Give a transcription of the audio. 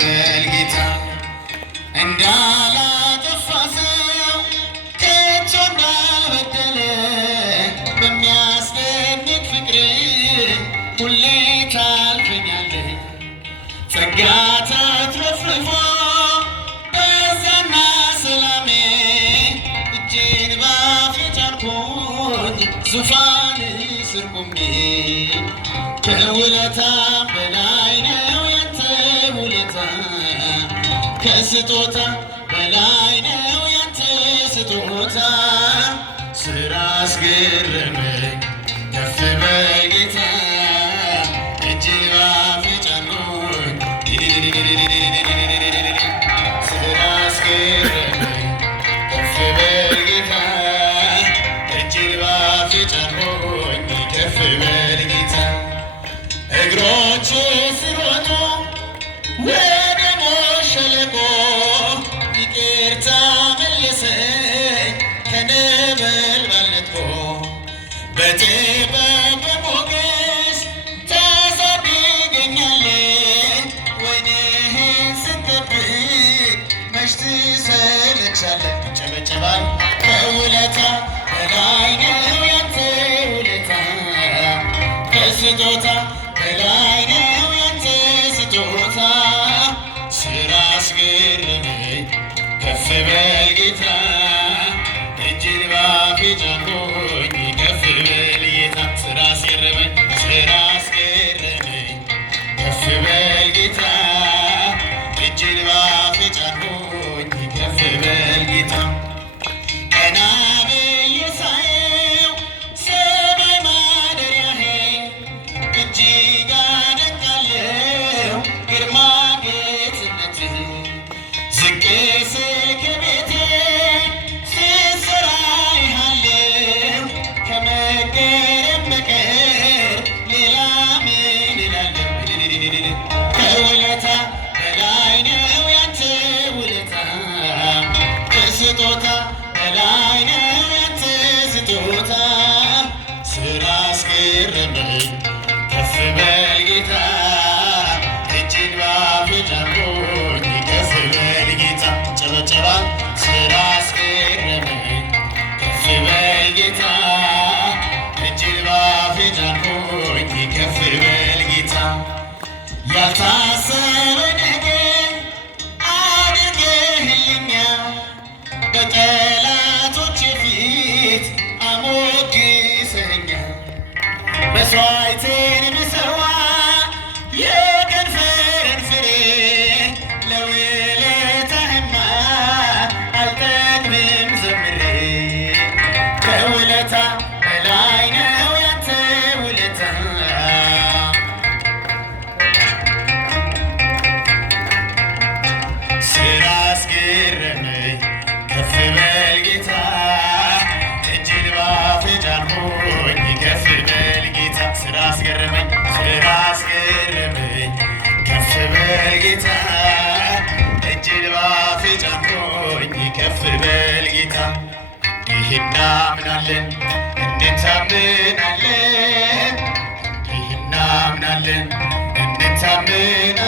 በል ጌታ እንዳላጠፋ ሰው ከቶ እንዳልበደለ በሚያስደንቅ ፍቅር ሁሌ ታልፈኛለህ። ጸጋ ተትረፍርፎ በዛና ሰላሜ እጄን ባፌ ጫንኩት ዙፋን ስር ቆሜ ከውለታም በላይ ነው ያንተ ውለታ ከስጦታ በላይ ነው ያንተ ስጦታ ስራ አስገረመኝ ከፍ በል ጌታ እጄን ባፌ ጫንኩት ስራ አስገረመኝ ከፍ በል ጌታ እጄን ባፌ ጫንኩኝ ከፍ በል ጌታ እግሮች ሲሮጡ ወደ ሞት ሸለቆ ይቅርታ መለሰኝ ከነበልባል ነጥቆ በጥበብ በሞገስ ታሳድገኛለህ። ወይንህን ስጠብቅ መች ትሰለቻለህ። ይጨበጨባል ከውለታ በላይ ነው ያንተ ውለታ ከስጦታ በላይ ነው ያንተ ስጦታ ስራ አስገረመኝ ከፍ በል ጌታ እጄን ባፌ ጫንኩኝ ከፍ በል ጌታ ስራ አስገረመኝ ከፍ በል ጌታ እጄን ባፌ ጫንኩኝ ከፍ በል ጌታ ቀና ብዬ ሳየው ሰማይ ማደሪያህ እጅግ አደንቃለሁ ግርማ ጌትነትህ ዝቅ ስል ከቤቴ ስሰራ አይሃለሁ ከመገረም በቀር ሌላ ምን እላለሁ? ከውለታ በላይ ነው ያንተ ውለታ ከስጦታ በላይ ነው ያንተ ስጦታ ስራ አስገረመኝ ከፍ በል ጌታ እጄን ባፌ ጫንኩኝ ከፍ በል ጌታ ጨበጨባል ስራ አስገረመኝ ከፍ በል ጌታ እጄን ባፌ ጫንኩኝ ከፍ በል ጌታ ያልታሰበ ነገር አድርገህልኛል በጠላቶቼ ፊት አሞግሰኸኛል መስዋዕትን ብሰዋ የከንፈርን ፍሬ ለውለታህማ አልጠግብም ዘምሬ ከውለታ በላይ ነው ያንተ ውለታ ስራ አስገረመኝ ከፍ በል ጌታ እጄን ባፌ ጫንኩኝ ከፍ በል ጌታ ስራ አስገረመኝ ከፍ በል ጌታ እጄን ባፌ ጫንኩኝ ከፍ በል ጌታ ይህ እናምናለን እንታምናለን ይህ እናምናለን እንታምናለን